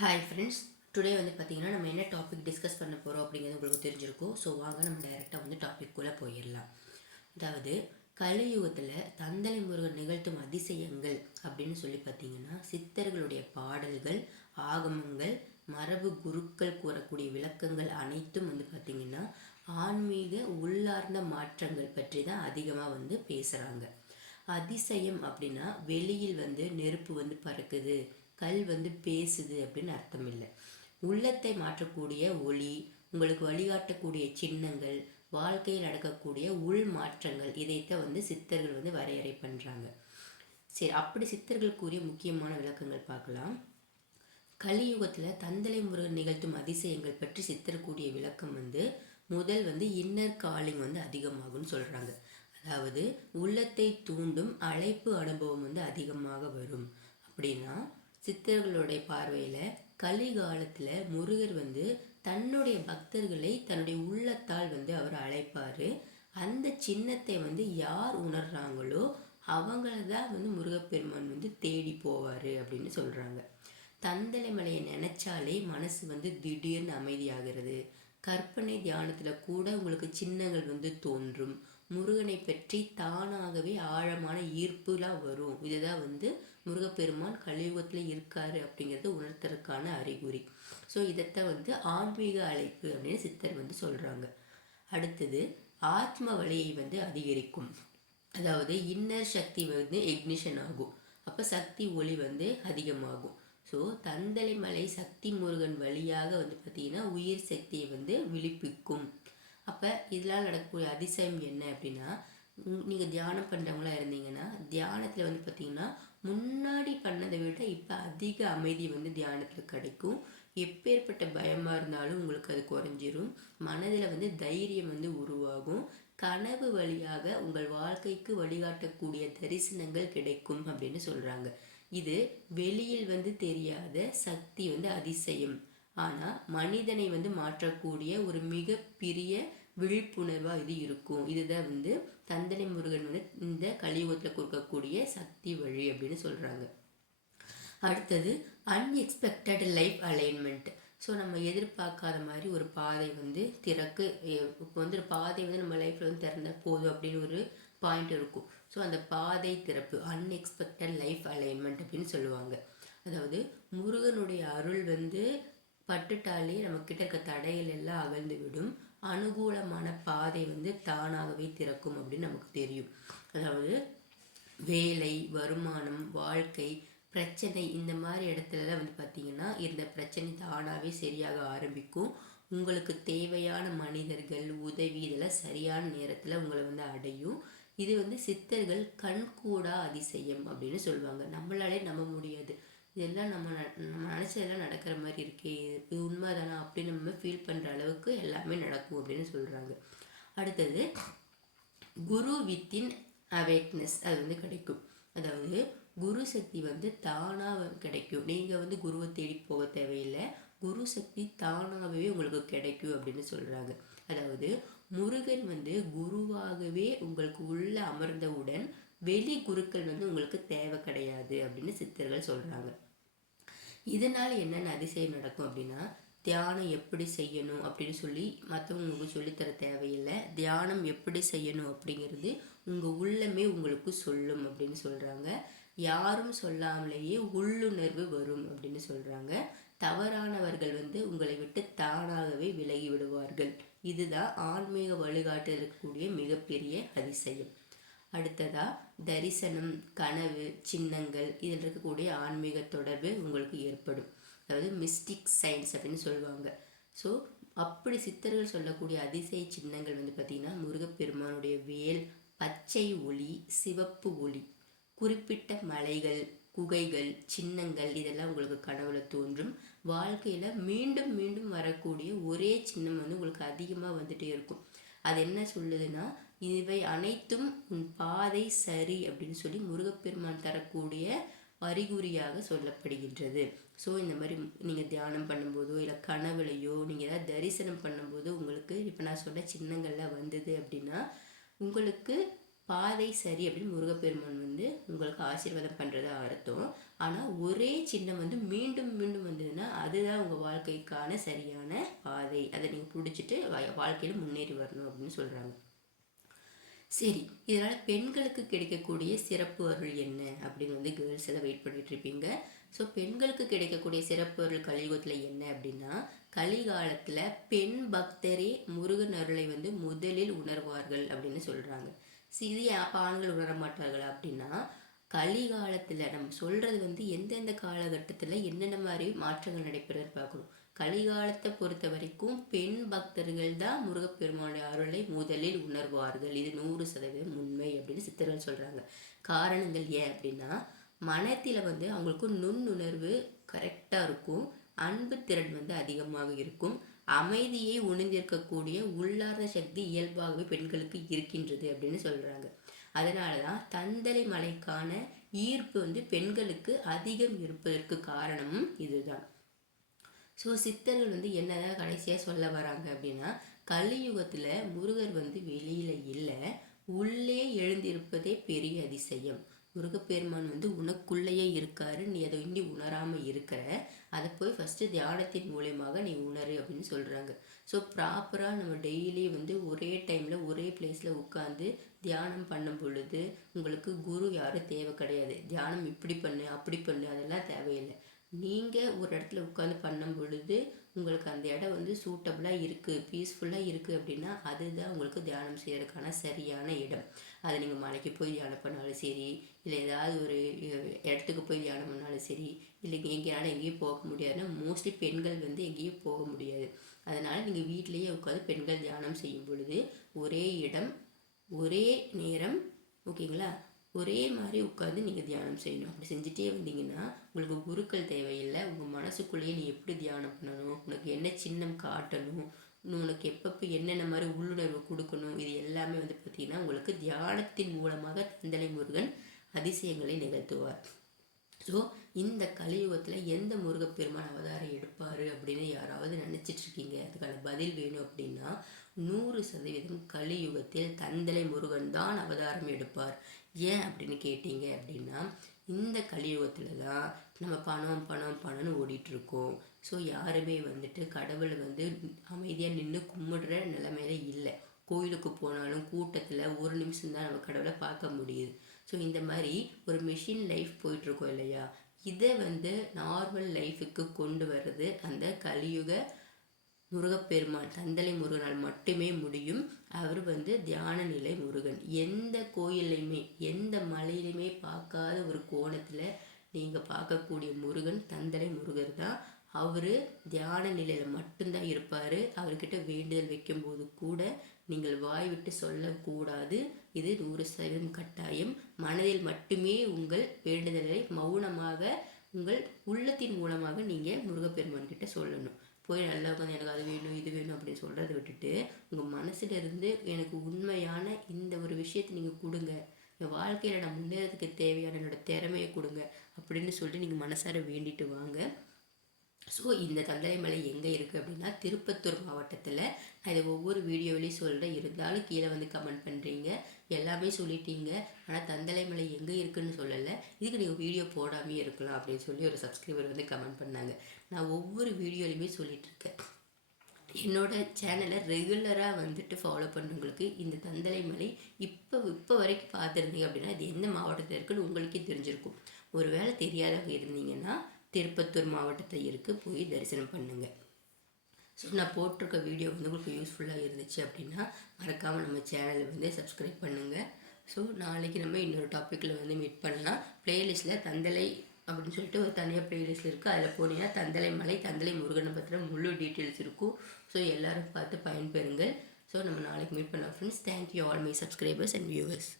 Hi friends, today வந்து பார்த்தீங்கன்னா நம்ம என்ன டாபிக் டிஸ்கஸ் பண்ண போகிறோம் அப்படிங்கிறது உங்களுக்கு தெரிஞ்சிருக்கும். ஸோ வாங்க நம்ம டைரெக்டாக வந்து டாபிக்குள்ளே போயிடலாம். அதாவது கலியுகத்தில் தந்தலை முருகன் நிகழ்த்தும் அதிசயங்கள் அப்படின்னு சொல்லி பார்த்தீங்கன்னா சித்தர்களுடைய பாடல்கள், ஆகமங்கள், மரபு குருக்கள் கூறக்கூடிய விளக்கங்கள் அனைத்தும் வந்து பார்த்திங்கன்னா ஆன்மீக உள்ளார்ந்த மாற்றங்கள் பற்றி தான் அதிகமாக வந்து பேசுகிறாங்க. அதிசயம் அப்படின்னா வெளியில் வந்து நெருப்பு வந்து பறக்குது, கல் வந்து பேசுது அப்படின்னு அர்த்தம் இல்லை. உள்ளத்தை மாற்றக்கூடிய ஒளி, உங்களுக்கு வழிகாட்டக்கூடிய சின்னங்கள், வாழ்க்கையில் நடக்கக்கூடிய உள் மாற்றங்கள், இதைத்தான் வந்து சித்தர்கள் வந்து வரையறை பண்ணுறாங்க. சரி, அப்படி சித்தர்கள் கூறிய முக்கியமான விளக்கங்கள் பார்க்கலாம். கலியுகத்தில் தந்தலை முருகன் நிகழ்த்தும் அதிசயங்கள் பற்றி சித்தர் கூடிய விளக்கம் வந்து முதல் வந்து இன்னர் காலிங் வந்து அதிகமாகும்னு சொல்கிறாங்க. அதாவது உள்ளத்தை தூண்டும் அழைப்பு அனுபவம் வந்து அதிகமாக வரும். அப்படின்னா சித்தர்களுடைய பார்வையில் கலிகாலத்தில் முருகர் வந்து தன்னுடைய பக்தர்களை தன்னுடைய உள்ளத்தால் வந்து அவர் அழைப்பார். அந்த சின்னத்தை வந்து யார் உணர்றாங்களோ அவங்கள தான் வந்து முருகப்பெருமான் வந்து தேடி போவார் அப்படின்னு சொல்கிறாங்க. தந்தலை மலையை நினைச்சாலே மனசு வந்து திடீர்னு அமைதியாகிறது. கற்பனை தியானத்தில் கூட உங்களுக்கு சின்னங்கள் வந்து தோன்றும். முருகனை பற்றி தானாகவே ஆழமான ஈர்ப்புலாம் வரும். இதுதான் வந்து முருகப்பெருமான் கலியுகத்தில் இருக்காரு அப்படிங்கிறது உணர்த்தறதுக்கான அறிகுறி. ஸோ இதைத்தான் வந்து ஆன்மீக அழைப்பு அப்படின்னு சித்தர் வந்து சொல்கிறாங்க. அடுத்தது ஆத்ம வலியை வந்து அதிகரிக்கும். அதாவது இன்னர் சக்தி வந்து இக்னிஷன் ஆகும். அப்போ சக்தி ஒளி வந்து அதிகமாகும். ஸோ தந்தலை மலை சக்தி முருகன் வழியாக வந்து பார்த்திங்கன்னா உயிர் சக்தியை வந்து விழிப்பிக்கும். அப்போ இதனால் நடக்கக்கூடிய அதிசயம் என்ன அப்படின்னா, நீங்கள் தியானம் பண்ணுறவங்களா இருந்தீங்கன்னா தியானத்தில் வந்து பார்த்திங்கன்னா முன்னாடி பண்ணதை விட இப்போ அதிக அமைதி வந்து தியானத்தில் கிடைக்கும். எப்பேற்பட்ட பயமாக இருந்தாலும் உங்களுக்கு அது குறைஞ்சிரும். மனதில் வந்து தைரியம் வந்து உருவாகும். கனவு வழியாக உங்கள் வாழ்க்கைக்கு வழிகாட்டக்கூடிய தரிசனங்கள் கிடைக்கும் அப்படின்னு சொல்கிறாங்க. இது வெளியில் வந்து தெரியாத சக்தி வந்து அதிசயம். ஆனால் மனிதனை வந்து மாற்றக்கூடிய ஒரு மிகப்பெரிய விழிப்புணர்வாக இது இருக்கும். இதுதான் வந்து தந்தலை முருகன் வந்து இந்த கலியுகத்தில் கொடுக்கக்கூடிய சக்தி வழி அப்படின்னு சொல்கிறாங்க. அடுத்தது அன்எக்ஸ்பெக்டட் லைஃப் அலைன்மெண்ட். ஸோ நம்ம எதிர்பார்க்காத மாதிரி ஒரு பாதை வந்து இப்போ வந்து ஒரு பாதை வந்து நம்ம லைஃப்பில் வந்து திறந்தால் போதும் அப்படின்னு ஒரு பாயிண்ட் இருக்கும். ஸோ அந்த பாதை திறப்பு அன்எக்ஸ்பெக்டட் லைஃப் அலைன்மெண்ட் அப்படின்னு சொல்லுவாங்க. அதாவது முருகனுடைய அருள் வந்து பட்டுட்டாலே நம்மக்கிட்ட இருக்க தடைகள் எல்லாம் அகழ்ந்து விடும். அனுகூலமான பாதை வந்து தானாகவே திறக்கும் அப்படின்னு நமக்கு தெரியும். அதாவது வேலை, வருமானம், வாழ்க்கை, பிரச்சனை, இந்த மாதிரி இடத்துலலாம் வந்து பார்த்திங்கன்னா இந்த பிரச்சனை தானாகவே சரியாக ஆரம்பிக்கும். உங்களுக்கு தேவையான மனிதர்கள், உதவி, இதெல்லாம் சரியான நேரத்தில் உங்களை வந்து அடையும். இது வந்து சித்தர்கள் கண்கூடா அதிசயம் அப்படின்னு சொல்லுவாங்க. நம்மளாலே நம்ப முடியாது. இதெல்லாம் நம்ம நினச்சதெல்லாம் நடக்கிற மாதிரி இருக்கே, இது உண்மைதானா அப்படின்னு நம்ம ஃபீல் பண்ணுற அளவுக்கு எல்லாமே நடக்கும் அப்படின்னு சொல்கிறாங்க. அடுத்தது குரு வித்தின் அவேக்னஸ், அது வந்து கிடைக்கும். அதாவது குரு சக்தி வந்து தானாக கிடைக்கும். நீங்கள் வந்து குருவை தேடி போக தேவையில்லை, குரு சக்தி தானாகவே உங்களுக்கு கிடைக்கும் அப்படின்னு சொல்கிறாங்க. அதாவது முருகன் வந்து குருவாகவே உங்களுக்கு உள்ள அமர்ந்தவுடன் வெளி குருக்கள் வந்து உங்களுக்கு தேவை கிடையாது அப்படின்னு சித்தர்கள் சொல்கிறாங்க. இதனால் என்னென்ன அதிசயம் நடக்கும் அப்படின்னா, தியானம் எப்படி செய்யணும் அப்படின்னு சொல்லி மற்றவங்களுக்கு சொல்லித்தர தேவையில்லை. தியானம் எப்படி செய்யணும் அப்படிங்கிறது உங்கள் உள்ளமே உங்களுக்கு சொல்லும் அப்படின்னு சொல்கிறாங்க. யாரும் சொல்லாமலேயே உள்ளுணர்வு வரும் அப்படின்னு சொல்கிறாங்க. தவறானவர்கள் வந்து உங்களை விட்டு தானாகவே விலகி விடுவார்கள். இதுதான் ஆன்மீக வழிகாட்டக்கூடிய மிகப்பெரிய அதிசயம். அடுத்ததா தரிசனம், கனவு, சின்னங்கள், இதில் இருக்கக்கூடிய ஆன்மீக தொடர்பு உங்களுக்கு ஏற்படும். அதாவது மிஸ்டிக் சயின்ஸ் அப்படின்னு சொல்லுவாங்க. ஸோ அப்படி சித்தர்கள் சொல்லக்கூடிய அதிசய சின்னங்கள் வந்து பார்த்திங்கன்னா முருகப்பெருமானுடைய வேல், பச்சை ஒளி, சிவப்பு ஒளி, குறிப்பிட்ட மலைகள், குகைகள், சின்னங்கள், இதெல்லாம் உங்களுக்கு கனவுல தோன்றும். வாழ்க்கையில் மீண்டும் மீண்டும் வரக்கூடிய ஒரே சின்னம் வந்து உங்களுக்கு அதிகமாக வந்துட்டே இருக்கும். அது என்ன சொல்லுதுன்னா, இவை அனைத்தும் உன் பாதை சரி அப்படின்னு சொல்லி முருகப்பெருமான் தரக்கூடிய அறிகுறியாக சொல்லப்படுகின்றது. ஸோ இந்த மாதிரி நீங்கள் தியானம் பண்ணும்போதோ இல்லை கனவுலையோ நீங்கள் ஏதாவது தரிசனம் பண்ணும்போதோ உங்களுக்கு இப்போ நான் சொன்ன சின்னங்கள்லாம் வந்தது அப்படின்னா உங்களுக்கு பாதை சரி அப்படின்னு முருகப்பெருமான் வந்து உங்களுக்கு ஆசீர்வாதம் பண்ணுறதா அர்த்தம். ஆனால் ஒரே சின்னம் வந்து மீண்டும் மீண்டும் வந்ததுன்னா அதுதான் உங்கள் வாழ்க்கைக்கான சரியான பாதை. அதை நீங்கள் பிடிச்சிட்டு வாழ்க்கையில் முன்னேறி வரணும் அப்படின்னு சொல்கிறாங்க. சரி, இதனால் பெண்களுக்கு கிடைக்கக்கூடிய சிறப்பு அருள் என்ன அப்படின்னு வந்து கேர்ள்ஸ் எல்லாம் வெயிட் பண்ணிட்டு இருப்பீங்க. ஸோ பெண்களுக்கு கிடைக்கக்கூடிய சிறப்பு அருள் கலியுகத்தில் என்ன அப்படின்னா, கலிகாலத்தில் பெண் பக்தரே முருகன் அருளை வந்து முதலில் உணர்வார்கள் அப்படின்னு சொல்கிறாங்க. இது அப்போ ஆண்கள் உணர மாட்டார்களா அப்படின்னா, கலிகாலத்தில் நம்ம சொல்கிறது வந்து எந்தெந்த காலகட்டத்தில் என்னென்ன மாதிரி மாற்றங்கள் நடைபெறுதுன்னு பார்க்கணும். கலிகாலத்தை பொறுத்த வரைக்கும் பெண் பக்தர்கள் தான் முருகப்பெருமானுடைய அருளை முதலில் உணர்வார்கள். இது 100% உண்மை அப்படின்னு சித்தர்கள் சொல்கிறாங்க. காரணங்கள் ஏன் அப்படின்னா, மனத்தில் வந்து அவங்களுக்கு நுண்ணுணர்வு கரெக்டாக இருக்கும், அன்பு திறன் வந்து அதிகமாக இருக்கும், அமைதியை உணர்ந்திருக்கக்கூடிய உள்ளார்ந்த சக்தி இயல்பாகவே பெண்களுக்கு இருக்கின்றது அப்படின்னு சொல்கிறாங்க. அதனால தான் தந்தலை மலைக்கான ஈர்ப்பு வந்து பெண்களுக்கு அதிகம் இருப்பதற்கு காரணமும் இதுதான். ஸோ சித்தர்கள் வந்து என்னதான் கடைசியாக சொல்ல வராங்க அப்படின்னா, கலியுகத்தில் முருகர் வந்து வெளியில் இல்லை, உள்ளே எழுந்திருப்பதே பெரிய அதிசயம். முருகப்பெருமான் வந்து உனக்குள்ளேயே இருக்காரு, நீ அதை இன்னி உணராமல் இருக்கிற, அதை போய் ஃபஸ்ட்டு தியானத்தின் மூலியமாக நீ உணரு அப்படின்னு சொல்கிறாங்க. ஸோ ப்ராப்பராக நம்ம டெய்லி வந்து ஒரே டைமில் ஒரே பிளேஸில் உட்காந்து தியானம் பண்ணும் பொழுது உங்களுக்கு குரு யாரும் தேவை கிடையாது. தியானம் இப்படி பண்ணு அப்படி பண்ணு அதெல்லாம் தேவையில்லை. நீங்கள் ஒரு இடத்துல உட்காந்து பண்ணும் பொழுது உங்களுக்கு அந்த இடம் வந்து சூட்டபுளாக இருக்குது, பீஸ்ஃபுல்லாக இருக்குது அப்படின்னா அதுதான் உங்களுக்கு தியானம் செய்கிறதுக்கான சரியான இடம். அதை நீங்கள் மலைக்கு போய் தியானம் பண்ணாலும் சரி, இல்லை ஏதாவது ஒரு இடத்துக்கு போய் தியானம் பண்ணாலும் சரி, இல்லை எங்கேயும் போக முடியாதுன்னா மோஸ்ட்லி பெண்கள் வந்து எங்கேயும் போக முடியாது. அதனால் நீங்கள் வீட்டிலேயே உட்காந்து பெண்கள் தியானம் செய்யும் பொழுது ஒரே இடம் ஒரே நேரம், ஓகேங்களா, ஒரே மாதிரி உட்காந்து நீங்கள் தியானம் செய்யணும். அப்படி செஞ்சுட்டே வந்தீங்கன்னா உங்களுக்கு குருக்கள் தேவையில்லை. உங்கள் மனசுக்குள்ளேயே நீ எப்படி தியானம் பண்ணணும், உனக்கு என்ன சின்னம் காட்டணும், உனக்கு எப்பப்போ என்னென்ன மாதிரி உள்ளுணர்வு கொடுக்கணும், இது எல்லாமே வந்து பார்த்திங்கன்னா உங்களுக்கு தியானத்தின் மூலமாக தந்தலை முருகன் அதிசயங்களை நிகழ்த்துவார். ஸோ இந்த கலியுகத்தில் எந்த முருகப்பெருமான் அவதாரம் எடுப்பார் அப்படின்னு யாராவது நினச்சிட்ருக்கீங்க, அதுக்கான பதில் வேணும் அப்படின்னா 100% கலியுகத்தில் தந்தலை முருகன் தான் அவதாரம் எடுப்பார். ஏன் அப்படின்னு கேட்டீங்க அப்படின்னா, இந்த கலியுகத்தில் தான் நம்ம பணம் பணம் பணம்னு ஓடிட்டுருக்கோம். ஸோ யாருமே வந்துட்டு கடவுளை வந்து அமைதியாக நின்று கும்பிடுற நிலைமையில இல்லை. கோயிலுக்கு போனாலும் கூட்டத்தில் ஒரு நிமிஷம் தான் நம்ம கடவுளை பார்க்க முடியுது. ஸோ இந்த மாதிரி ஒரு மெஷின் லைஃப் போயிட்டுருக்கோம் இல்லையா, இதை வந்து நார்மல் லைஃபுக்கு கொண்டு வர்றது அந்த கலியுக முருகப்பெருமான் தந்தலை முருகனால் மட்டுமே முடியும். அவர் வந்து தியான நிலை முருகன். எந்த கோயிலையுமே எந்த மலையிலையுமே பார்க்காத ஒரு கோணத்தில் நீங்கள் பார்க்கக்கூடிய முருகன் தந்தலை முருகர் தான். அவர் தியான நிலையில் மட்டும்தான் இருப்பார். அவர்கிட்ட வேண்டுதல் வைக்கும்போது கூட நீங்கள் வாய் விட்டு சொல்லக்கூடாது. இது 100% கட்டாயம். மனதில் மட்டுமே உங்கள் வேண்டுதலை மௌனமாக உங்கள் உள்ளத்தின் மூலமாக நீங்கள் முருகப்பெருமான் கிட்ட சொல்லணும். போய் நல்லா உட்காந்து எனக்கு அது வேணும் இது வேணும் அப்படின்னு சொல்கிறத விட்டுட்டு உங்கள் மனசில் இருந்து எனக்கு உண்மையான இந்த ஒரு விஷயத்தை நீங்கள் கொடுங்க, என் வாழ்க்கையில் நான் முன்னேறதுக்கு தேவையான என்னோடய திறமையை கொடுங்க அப்படின்னு சொல்லிட்டு நீங்கள் மனசார வேண்டிட்டு வாங்க. ஸோ இந்த தந்தலை மலை எங்கே இருக்குது அப்படின்னா திருப்பத்தூர் மாவட்டத்தில். நான் இதை ஒவ்வொரு வீடியோவிலையும் சொல்கிறேன், இருந்தாலும் கீழே வந்து கமெண்ட் பண்ணுறீங்க, எல்லாமே சொல்லிட்டீங்க, ஆனால் தந்தலை மலை எங்கே இருக்குதுன்னு சொல்லலை. இதுக்கு நீங்கள் வீடியோ போடாமே இருக்கலாம் அப்படின்னு சொல்லி ஒரு சப்ஸ்கிரைபர் வந்து கமெண்ட் பண்ணாங்க. நான் ஒவ்வொரு வீடியோலையுமே சொல்லிகிட்ருக்கேன். என்னோட சேனலை ரெகுலராக வந்துட்டு ஃபாலோ பண்ணுறவங்களுக்கு இந்த தந்தலை மலை இப்போ வரைக்கும் பார்த்துருந்தீங்க அப்படின்னா இது எந்த மாவட்டத்தில் இருக்குன்னு உங்களுக்கே தெரிஞ்சிருக்கும். ஒரு வேளை தெரியாதவங்க இருந்தீங்கன்னா திருப்பத்தூர் மாவட்டத்தில் இருக்குது, போய் தரிசனம் பண்ணுங்கள். ஸோ நான் போட்டிருக்க வீடியோ வந்து உங்களுக்கு யூஸ்ஃபுல்லாக இருந்துச்சு அப்படின்னா மறக்காமல் நம்ம சேனலை வந்து சப்ஸ்கிரைப் பண்ணுங்கள். ஸோ நாளைக்கு நம்ம இன்னொரு டாப்பிக்கில் வந்து மீட் பண்ணலாம். ப்ளேலிஸ்ட்டில் தந்தலை அப்படின்னு சொல்லிட்டு ஒரு தனியாக ப்ளேலிஸ்ட் இருக்குது, அதில் போனீங்கன்னா தந்தலை மலை தந்தலை முருகனை பற்றின முழு டீட்டெயில்ஸ் இருக்கும். ஸோ எல்லோரும் பார்த்து பயன்பெறுங்கள். ஸோ நம்ம நாளைக்கு மீட் பண்ணலாம் friends. Thank you all my subscribers and viewers.